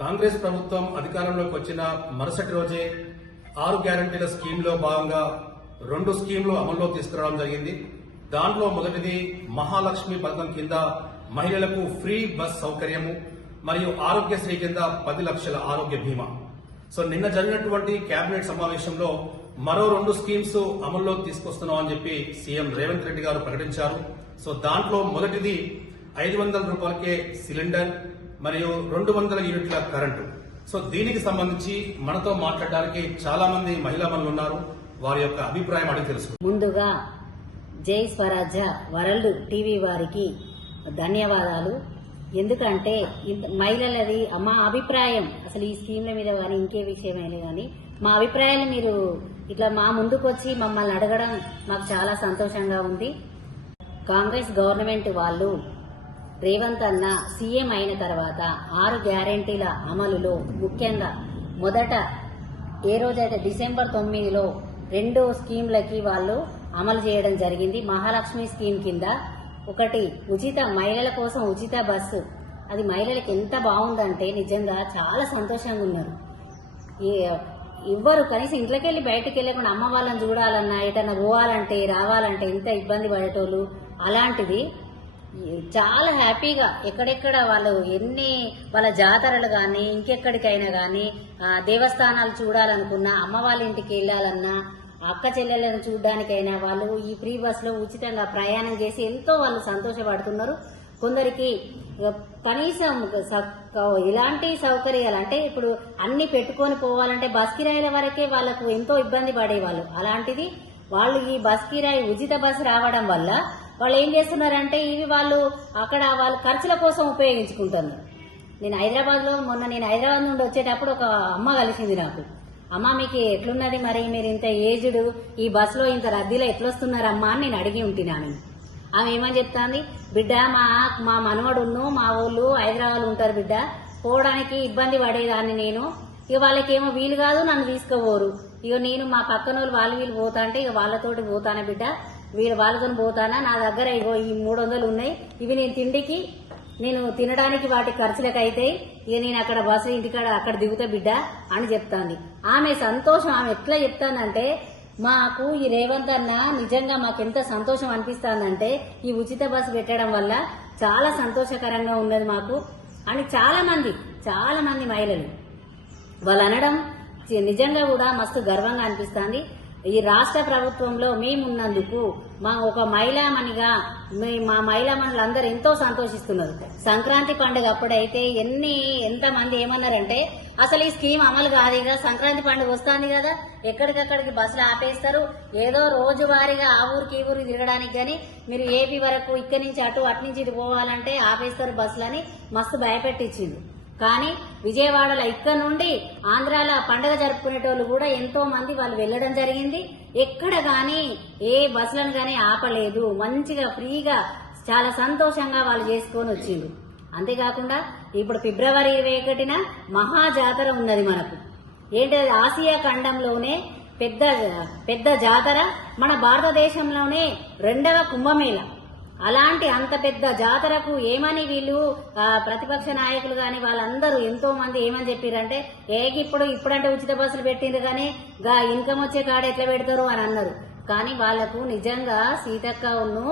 కాంగ్రెస్ ప్రభుత్వం అధికారంలోకి వచ్చిన మరుసటి రోజే 6 గ్యారంటీల స్కీమ్లో భాగంగా 2 స్కీమ్లు అమల్లో తీసుకురావడం జరిగింది. దాంట్లో మొదటిది మహాలక్ష్మి పథకం కింద మహిళలకు ఫ్రీ బస్ సౌకర్యము మరియు ఆరోగ్యశ్రీ కింద 10 లక్షల ఆరోగ్య బీమా. సో నిన్న జరిగినటువంటి కేబినెట్ సమావేశంలో మరో 2 స్కీమ్స్ అమల్లో తీసుకొస్తున్నామని చెప్పి సీఎం రేవంత్ రెడ్డి గారు ప్రకటించారు. సో దాంట్లో మొదటిది 500 రూపాయలకే సిలిండర్ మరియు 200 యూనిట్ల కరెంటు. సో దీనికి సంబంధించి మనతో మాట్లాడడానికి చాలా మంది మహిళా మనులు ఉన్నారు. వారి యొక్క అభిప్రాయం అడిగి తెలుసుకుందాం. ముందుగా జై స్వరాజ్య వరల్డ్ టీవీ వారికి ధన్యవాదాలు. ఎందుకంటే మహిళలది మా అభిప్రాయం అసలు ఈ స్కీమ్ల మీద కానీ ఇంకే విషయమైనా కానీ మా అభిప్రాయాలు మీరు ఇట్లా మా ముందుకు వచ్చి మమ్మల్ని అడగడం మాకు చాలా సంతోషంగా ఉంది. కాంగ్రెస్ గవర్నమెంట్ వాళ్ళు రేవంత్ అన్న సీఎం అయిన తర్వాత 6 గ్యారెంటీల అమలులో ముఖ్యంగా మొదట ఏ రోజైతే డిసెంబర్ 9లో 2 స్కీమ్లకి వాళ్ళు అమలు చేయడం జరిగింది. మహాలక్ష్మి స్కీమ్ కింద ఒకటి ఉచిత మహిళల కోసం ఉచిత బస్సు. అది మహిళలకు ఎంత బాగుందంటే నిజంగా చాలా సంతోషంగా ఉన్నారు. ఎవ్వరు కనీసం ఇంట్లోకి వెళ్ళి బయటకు వెళ్ళకుండా అమ్మ వాళ్ళని చూడాలన్నా ఎటన్నా పోవాలంటే రావాలంటే ఎంత ఇబ్బంది పడేటోళ్ళు. అలాంటిది చాలా హ్యాపీగా ఎక్కడెక్కడ వాళ్ళు వాళ్ళ జాతరలు కానీ ఇంకెక్కడికైనా కానీ దేవస్థానాలు చూడాలనుకున్నా అమ్మ వాళ్ళ ఇంటికి వెళ్ళాలన్నా అక్క చెల్లెలను చూడడానికైనా వాళ్ళు ఈ ఫ్రీ బస్సులో ఉచితంగా ప్రయాణం చేసి ఎంతో వాళ్ళు సంతోషపడుతున్నారు. కొందరికి కనీసం ఇలాంటి సౌకర్యాలు అంటే ఇప్పుడు అన్ని పెట్టుకొని పోవాలంటే బస్ కిరాయిల వరకే వాళ్ళకు ఎంతో ఇబ్బంది పడేవాళ్ళు. అలాంటిది వాళ్ళు ఈ బస్ కిరాయి ఉచిత బస్సు రావడం వల్ల వాళ్ళు ఏం చేస్తున్నారంటే ఇవి వాళ్ళు అక్కడ వాళ్ళ ఖర్చుల కోసం ఉపయోగించుకుంటున్నారు. నేను హైదరాబాద్ నుండి వచ్చేటప్పుడు ఒక అమ్మ కలిసింది నాకు. అమ్మ మీకు ఎట్లున్నది మరి మీరు ఇంత ఏజ్డ్ ఈ బస్సులో ఇంత రద్దీలో ఎట్లొస్తున్నారమ్మా అని నేను అడిగి ఉంటున్నాను. ఆమె ఏమని చెప్తాంది, బిడ్డ మా మనవడును మా ఊళ్ళు హైదరాబాద్ ఉంటారు బిడ్డ, పోవడానికి ఇబ్బంది పడేదాన్ని నేను. ఇక వాళ్ళకేమో వీలు కాదు, నన్ను తీసుకుపోరు. ఇక నేను మా పక్కన వీళ్ళు పోతా అంటే ఇక వాళ్ళతోటి పోతానా బిడ్డ, వాళ్ళతో పోతానా, నా దగ్గర ఇగో ఈ 300 ఉన్నాయి, ఇవి నేను తినడానికి వాటి ఖర్చులకు అయితాయి, ఇక నేను అక్కడ బస్సు ఇంటికాడ అక్కడ దిగుతా బిడ్డ అని చెప్తాంది. ఆమె సంతోషం ఆమె ఎట్లా చెప్తాందంటే మాకు ఈ రేవంత్ అన్న నిజంగా మాకెంత సంతోషం అనిపిస్తుందంటే ఈ ఉచిత బస్సు పెట్టడం వల్ల చాలా సంతోషకరంగా ఉన్నది మాకు అని చాలా మంది మహిళలు వాళ్ళు అనడం నిజంగా కూడా మస్తు గర్వంగా అనిపిస్తుంది. ఈ రాష్ట్ర ప్రభుత్వంలో మేమున్నందుకు మా ఒక మహిళామణిగా మా మహిళామణులందరూ ఎంతో సంతోషిస్తున్నారు. సంక్రాంతి పండుగ అప్పుడైతే ఎంతమంది ఏమన్నారంటే అసలు ఈ స్కీమ్ అమలు కాదు కదా, సంక్రాంతి పండుగ వస్తుంది కదా, ఎక్కడికక్కడికి బస్సులు ఆపేస్తారు, ఏదో రోజువారీగా ఆ ఊరికి ఈ ఊరికి తిరగడానికి గాని మీరు ఏపీ వరకు ఇక్కడి నుంచి అటు నుంచి ఇటు పోవాలంటే ఆపేస్తారు బస్సులని మస్తు భయపెట్టించింది. కానీ విజయవాడలో ఇక్కడ నుండి ఆంధ్రాలో పండుగ జరుపుకునేటోళ్ళు కూడా ఎంతో మంది వాళ్ళు వెళ్లడం జరిగింది. ఎక్కడ గాని ఏ బస్సులను గాని ఆపలేదు, మంచిగా ఫ్రీగా చాలా సంతోషంగా వాళ్ళు చేసుకొని వచ్చిండ్రు. అంతేకాకుండా ఇప్పుడు ఫిబ్రవరి 21న మహా జాతర ఉన్నది మనకు. ఏంటది, ఆసియా ఖండంలోనే పెద్ద జాతర, మన భారతదేశంలోనే 2వ కుంభమేళ. అలాంటి అంత పెద్ద జాతరకు ఏమని వీళ్ళు ప్రతిపక్ష నాయకులు గాని వాళ్ళందరూ ఎంతో మంది ఏమని చెప్పారంటే ఇప్పుడంటే ఉచిత బస్సులు పెట్టిండ్రు కానీ ఇన్కమ్ వచ్చే కాడ ఎట్లా పెడతారు అని అన్నారు. కానీ వాళ్లకు నిజంగా సీతక్కను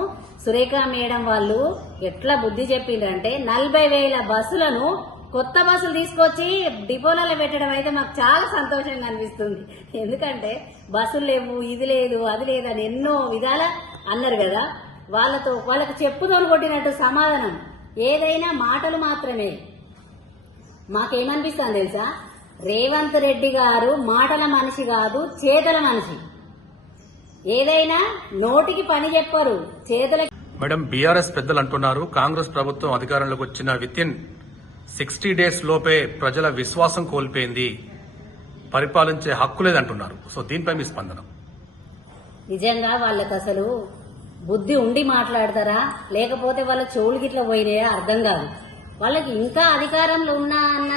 సురేఖ మేడం వాళ్ళు ఎట్లా బుద్ధి చెప్పిండ్రంటే 40,000 బస్సులను కొత్త బస్సులు తీసుకొచ్చి డిపోలలో పెట్టడం అయితే మాకు చాలా సంతోషంగా అనిపిస్తుంది. ఎందుకంటే బస్సులు లేవు, ఇది లేదు అది లేదు అని ఎన్నో విధాల అన్నారు కదా. వాళ్ళకు చెప్పుతోని కొట్టినట్టు సమాధానం ఏదైనా మాటలు మాత్రమే. మాకేమనిపిస్తుంది తెలుసా, రేవంత్ రెడ్డి గారు మాటల మనిషి కాదు, చేతల మనిషి. ఏదైనా నోటికి పని చెప్పరు, చేతుల. మేడం, బీఆర్ఎస్ పెద్దలు అంటున్నారు కాంగ్రెస్ ప్రభుత్వం అధికారంలోకి వచ్చిన వితిన్ 60 days లోపే ప్రజల విశ్వాసం కోల్పోయింది, పరిపాలించే హక్కు లేదంటున్నారు. సో దీనిపై మీ స్పందన? నిజంగా వాళ్ళకి అసలు బుద్ధి ఉండి మాట్లాడతారా లేకపోతే వాళ్ళ చెవులు గిట్ల పోయినాయా అర్థం కాదు. వాళ్ళకి ఇంకా అధికారంలో ఉన్నా అన్న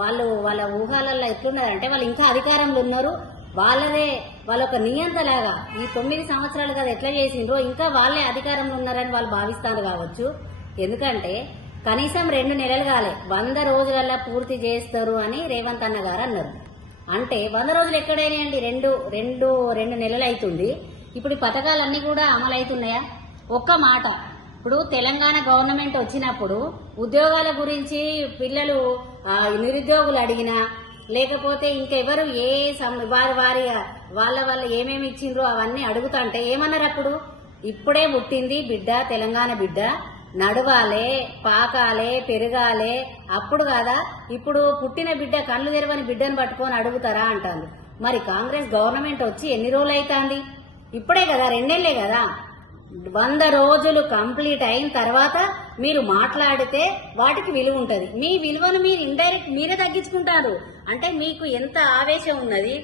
వాళ్ళ ఊహాలలో ఎట్లున్నారంటే వాళ్ళు ఇంకా అధికారంలో ఉన్నారు, వాళ్ళొక నియంతలాగా ఈ 9 సంవత్సరాలు కదా ఎట్లా చేసిండ్రో ఇంకా వాళ్ళే అధికారంలో ఉన్నారని వాళ్ళు భావిస్తారు కావచ్చు. ఎందుకంటే కనీసం 2 నెలలు కాలే 100 రోజులల్లా పూర్తి చేస్తారు అని రేవంత్ అన్న గారు అన్నారు. అంటే 100 రోజులు ఎక్కడైనాయండి? రెండు నెలలు అవుతుంది. ఇప్పుడు ఈ పథకాలన్నీ కూడా అమలు అవుతున్నాయా? ఒక్క మాట, ఇప్పుడు తెలంగాణ గవర్నమెంట్ వచ్చినప్పుడు ఉద్యోగాల గురించి పిల్లలు నిరుద్యోగులు అడిగినా లేకపోతే ఇంకెవరు వాళ్ళ ఏమేమి ఇచ్చిండ్రో అవన్నీ అడుగుతుంటే ఏమన్నారు అప్పుడు? ఇప్పుడే పుట్టింది బిడ్డ, తెలంగాణ బిడ్డ, నడవాలే, పాకాలే, పెరగాలే, అప్పుడు కాదా ఇప్పుడు పుట్టిన బిడ్డ కళ్ళు తెరవని బిడ్డను పట్టుకొని అడుగుతారా అంటారు. మరి కాంగ్రెస్ గవర్నమెంట్ వచ్చి ఎన్ని రోజులు అవుతుంది? ఇప్పుడే కదా, 2 నెలలే కదా. 100 రోజులు కంప్లీట్ అయిన తర్వాత మీరు మాట్లాడితే వాటికి విలువ ఉంటుంది. మీ విలువను మీరు ఇండైరెక్ట్ మీరే తగ్గించుకుంటారు. అంటే మీకు ఎంత ఆవేశం ఉన్నది,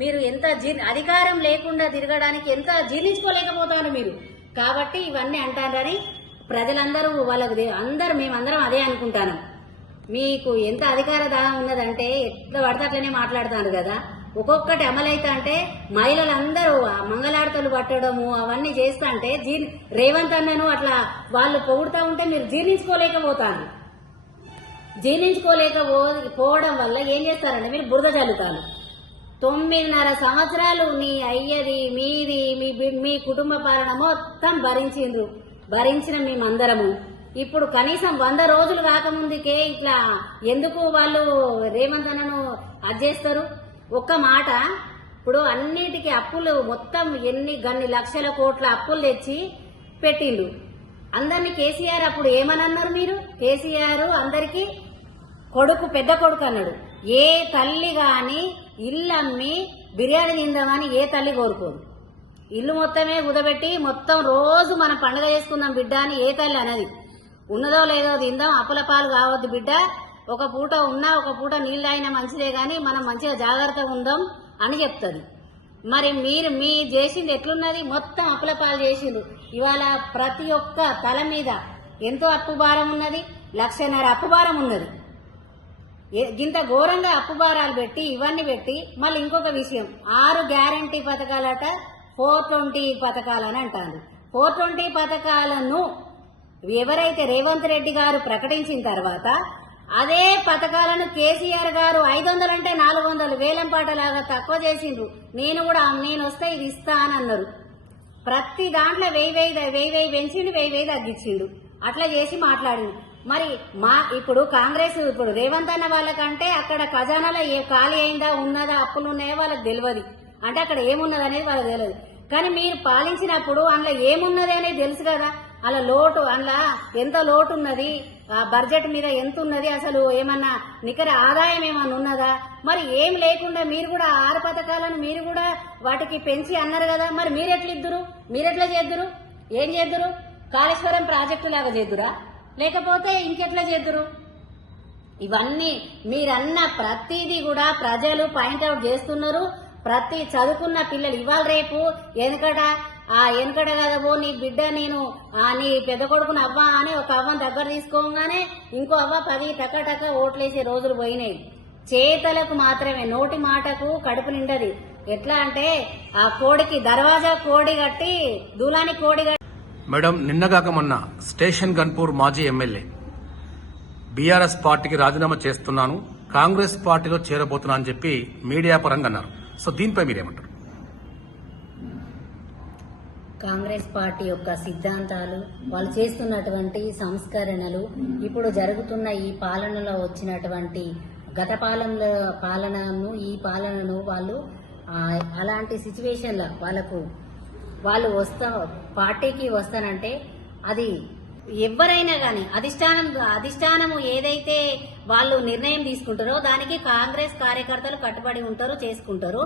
మీరు ఎంత అధికారం లేకుండా తిరగడానికి ఎంత జీర్ణించుకోలేకపోతారు మీరు. కాబట్టి ఇవన్నీ అంటారని ప్రజలందరూ మేమందరం అదే అనుకుంటాను. మీకు ఎంత అధికార దాహం ఉన్నదంటే ఎట్లా పడితే అట్లనే మాట్లాడతారు కదా. ఒక్కొక్కటి అమలైతే అంటే మహిళలందరూ మంగళారతలు పట్టడము అవన్నీ చేస్తా అంటే రేవంత్ అన్నను అట్లా వాళ్ళు పొగుడుతూ ఉంటే మీరు జీర్ణించుకోలేకపోతారు. జీర్ణించుకోలేకపోవడం వల్ల ఏం చేస్తారంటే మీరు బురద చల్లుతారు. 9.5 సంవత్సరాలు నీ అయ్యది మీది మీ కుటుంబ పాలన మొత్తం భరించిన మేమందరము. ఇప్పుడు కనీసం 100 రోజులు కాకముందుకే ఇట్లా ఎందుకు వాళ్ళు రేవంత్ అన్నను అడ్జేస్తారు? ఒక్క మాట, ఇప్పుడు అన్నిటికీ అప్పులు మొత్తం గన్ని లక్షల కోట్ల అప్పులు తెచ్చి పెట్టిండు. అందరినీ కేసీఆర్ అప్పుడు ఏమనన్నారు మీరు? కేసీఆర్ అందరికీ పెద్ద కొడుకు అన్నాడు. ఏ తల్లి గాని ఇల్లు అమ్మి బిర్యానీ తిందామని ఏ తల్లి కోరుకోదు. ఇల్లు మొత్తమే కుదబెట్టి మొత్తం రోజు మనం పండుగ చేసుకుందాం బిడ్డ అని ఏ తల్లి అనేది. ఉన్నదో లేదో తిందాం, అప్పుల పాలు కావద్దు బిడ్డ, ఒక పూట ఉన్నా ఒక పూట నీళ్ళు అయినా మంచిదే గాని మనం మంచిగా జాగ్రత్తగా ఉందాం అని చెప్తుంది. మరి మీ చేసింది ఎట్లున్నది? మొత్తం అప్పుల పాలు చేసిండ్రు. ఇవాళ ప్రతి ఒక్క తల మీద ఎంతో అప్పు భారం ఉన్నది, 1.5 లక్షల అప్పు భారం ఉన్నది. ఇంత ఘోరంగా అప్పు భారాలు పెట్టి ఇవన్నీ పెట్టి మళ్ళీ ఇంకొక విషయం, 6 గ్యారంటీ పథకాలట 420 పథకాలని అంటారు. 420 పథకాలను ఎవరైతే రేవంత్ రెడ్డి గారు ప్రకటించిన తర్వాత అదే పథకాలను కేసీఆర్ గారు 500 అంటే 400 వేలం పాటలాగా తక్కువ చేసిండ్రు. నేను వస్తే ఇది ఇస్తా అని అన్నారు. ప్రతి దాంట్లో 1000 పెంచిండు, 1000 తగ్గించిండు. అట్లా చేసి మాట్లాడింది. మరి ఇప్పుడు కాంగ్రెస్ ఇప్పుడు రేవంత్ అన్న వాళ్ళకంటే అక్కడ ఖజానాలో ఏ ఖాళీ అయిందా, ఉన్నదా, అప్పులు ఉన్నాయో వాళ్ళకి తెలియదు. అంటే అక్కడ ఏమున్నది అనేది వాళ్ళకి తెలియదు. కానీ మీరు పాలించినప్పుడు అందులో ఏమున్నది అనేది తెలుసు కదా. అందులో ఎంత లోటు ఉన్నది, బడ్జెట్ మీద ఎంత ఉన్నది, అసలు ఏమన్నా నికర ఆదాయం ఏమన్నా ఉన్నదా? మరి ఏం లేకుండా మీరు కూడా 6 పథకాలను మీరు కూడా వాటికి పెంచి అన్నారు కదా. మరి మీరెట్లా చేద్దురు? ఏం చేద్దురు? కాళేశ్వరం ప్రాజెక్టు లాగా చేద్దురా, లేకపోతే ఇంకెట్లా చేద్దురు? ఇవన్నీ మీరన్న ప్రతిదీ కూడా ప్రజలు పాయింట్అవుట్ చేస్తున్నారు. ప్రతి చదువుకున్న పిల్లలు ఇవాళ రేపు వెనకడ కదబో నీ బిడ్డ నీ పెద్ద కొడుకుని అవ్వ అని ఒక అవ్వని దగ్గర తీసుకోగానే ఇంకో అవ్వ 10 టక ఓట్లేసే రోజులు పోయినాయి. చేతలకు మాత్రమే, నోటి మాటకు కడుపు నిండది. ఎట్లా అంటే ఆ కోడికి దర్వాజా కోడి కట్టి దూలాని కోడి కట్టి. మేడం, నిన్నగాక మొన్న స్టేషన్ గన్పూర్ మాజీ ఎమ్మెల్యే బీఆర్ఎస్ పార్టీకి రాజీనామా చేస్తున్నాను, కాంగ్రెస్ పార్టీలో చేరబోతున్నా అని చెప్పి మీడియా పరంగా అన్నారు. సో దీనిపై మీరేమంటారు? కాంగ్రెస్ పార్టీ యొక్క సిద్ధాంతాలు, వాళ్ళు చేస్తున్నటువంటి సంస్కరణలు, ఇప్పుడు జరుగుతున్న ఈ పాలనలో వచ్చినటువంటి గత పాలనను ఈ పాలనను వాళ్ళు అలాంటి సిచ్యువేషన్లో వాళ్ళు పార్టీకి వస్తానంటే అది ఎవరైనా కానీ అధిష్టానము ఏదైతే వాళ్ళు నిర్ణయం తీసుకుంటారో దానికి కాంగ్రెస్ కార్యకర్తలు కట్టుబడి ఉంటారు, చేసుకుంటారు.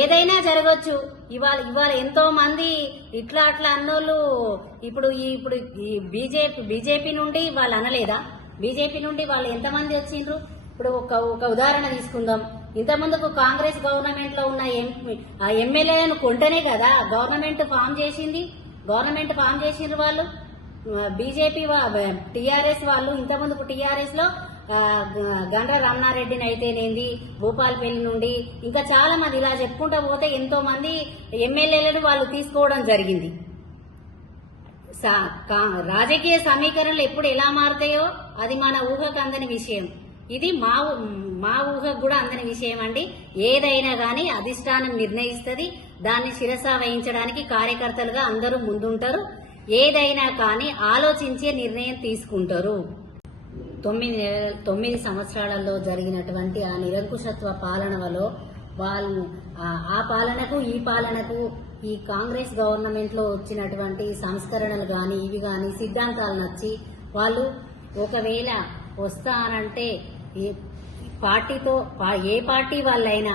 ఏదైనా జరగచ్చు. ఇవాళ ఎంతో మంది ఇట్లా అన్నోళ్ళు ఇప్పుడు బీజేపీ నుండి వాళ్ళు అనలేదా? బీజేపీ నుండి వాళ్ళు ఎంతమంది వచ్చిండ్రు? ఇప్పుడు ఒక ఉదాహరణ తీసుకుందాం. ఇంతకుముందుకు కాంగ్రెస్ గవర్నమెంట్ లో ఉన్న ఎమ్మెల్యేలను కొంటనే కదా గవర్నమెంట్ ఫామ్ చేసిండ్రు వాళ్ళు. బీజేపీ టీఆర్ఎస్ వాళ్ళు ఇంతకుముందుకు టీఆర్ఎస్ లో గండ్ర రమణారెడ్డిని అయితేనేంది, భూపాలపల్లి నుండి ఇంకా చాలా మంది, ఇలా చెప్పుకుంటూ పోతే ఎంతో మంది ఎమ్మెల్యేలను వాళ్ళు తీసుకోవడం జరిగింది. రాజకీయ సమీకరణలు ఎప్పుడు ఎలా మారుతాయో అది మన ఊహకు అందని విషయం. ఇది మా ఊహకు కూడా అందని విషయం అండి. ఏదైనా గాని అధిష్టానం నిర్ణయిస్తుంది. దాన్ని శిరస వహించడానికి కార్యకర్తలుగా అందరూ ముందుంటారు. ఏదైనా కానీ ఆలోచించే నిర్ణయం తీసుకుంటారు. 9 సంవత్సరాలలో జరిగినటువంటి ఆ నిరంకుశత్వ పాలనలో వాళ్ళు ఆ పాలనకు ఈ పాలనకు ఈ కాంగ్రెస్ గవర్నమెంట్ లో వచ్చినటువంటి సంస్కరణలు గాని ఇవి గాని సిద్ధాంతాలు నచ్చి వాళ్ళు ఒకవేళ వస్తానంటే ఏ పార్టీ వాళ్ళైనా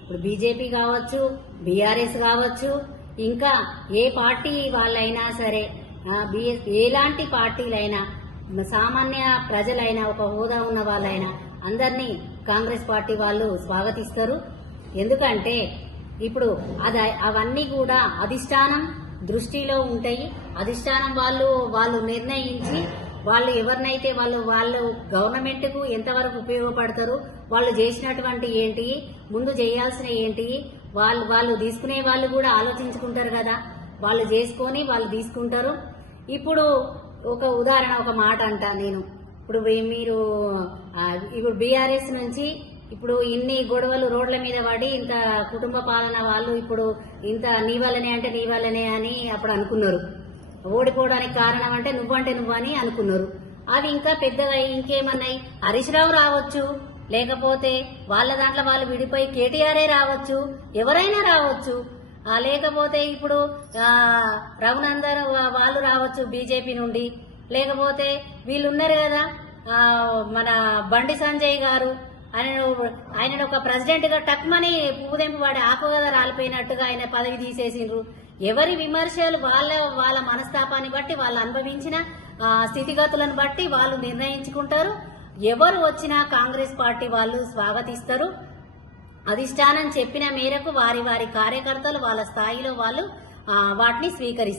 ఇప్పుడు బీజేపీ కావచ్చు, బీఆర్ఎస్ కావచ్చు, ఇంకా ఏ పార్టీ వాళ్ళైనా సరే, ఎలాంటి పార్టీలైనా, సామాన్య ప్రజలైనా, ఒక హోదా ఉన్న వాళ్ళైనా అందరినీ కాంగ్రెస్ పార్టీ వాళ్ళు స్వాగతిస్తారు. ఎందుకంటే ఇప్పుడు అవన్నీ కూడా అధిష్టానం దృష్టిలో ఉంటాయి. అధిష్టానం వాళ్ళు నిర్ణయించి వాళ్ళు ఎవరినైతే వాళ్ళు గవర్నమెంట్ కు ఎంతవరకు ఉపయోగపడతారు, వాళ్ళు చేసినటువంటి ఏంటి, ముందు చేయాల్సిన ఏంటి, వాళ్ళు తీసుకునే వాళ్ళు కూడా ఆలోచించుకుంటారు కదా. వాళ్ళు చేసుకొని వాళ్ళు తీసుకుంటారు. ఇప్పుడు ఒక ఉదాహరణ, ఒక మాట అంటా నేను. ఇప్పుడు బీఆర్ఎస్ నుంచి ఇప్పుడు ఇన్ని గొడవలు రోడ్ల మీద పడి ఇంత కుటుంబ పాలన వాళ్ళు ఇప్పుడు ఇంత నీ వల్లనే అని అప్పుడు అనుకున్నారు. ఓడిపోవడానికి కారణం అంటే నువ్వని అనుకున్నారు. అవి ఇంకా పెద్దగా ఇంకేమన్నాయి, హరీష్ రావు రావచ్చు, లేకపోతే వాళ్ళ దాంట్లో వాళ్ళు విడిపోయి కేటీఆర్ఏ రావచ్చు, ఎవరైనా రావచ్చు. లేకపోతే ఇప్పుడు రఘునందన్ వాళ్ళు రావచ్చు బీజేపీ నుండి. లేకపోతే వీళ్ళున్నారు కదా మన బండి సంజయ్ గారు, ఆయన ఒక ప్రెసిడెంట్ గా టక్మని పువ్వుదెంపు వాడి ఆకు కదా రాలిపోయినట్టుగా ఆయన పదవి తీసేసిండ్రు. ఎవరి విమర్శలు వాళ్ళ మనస్తాపాన్ని బట్టి, వాళ్ళు అనుభవించిన స్థితిగతులను బట్టి వాళ్ళు నిర్ణయించుకుంటారు. ఎవరు వచ్చినా కాంగ్రెస్ పార్టీ వాళ్ళు స్వాగతిస్తారు. అధిష్టానం చెప్పిన మేరకు వారి కార్యకర్తలు వాళ్ళ స్థాయిలో వాళ్ళు వాటిని స్వీకరిస్తారు.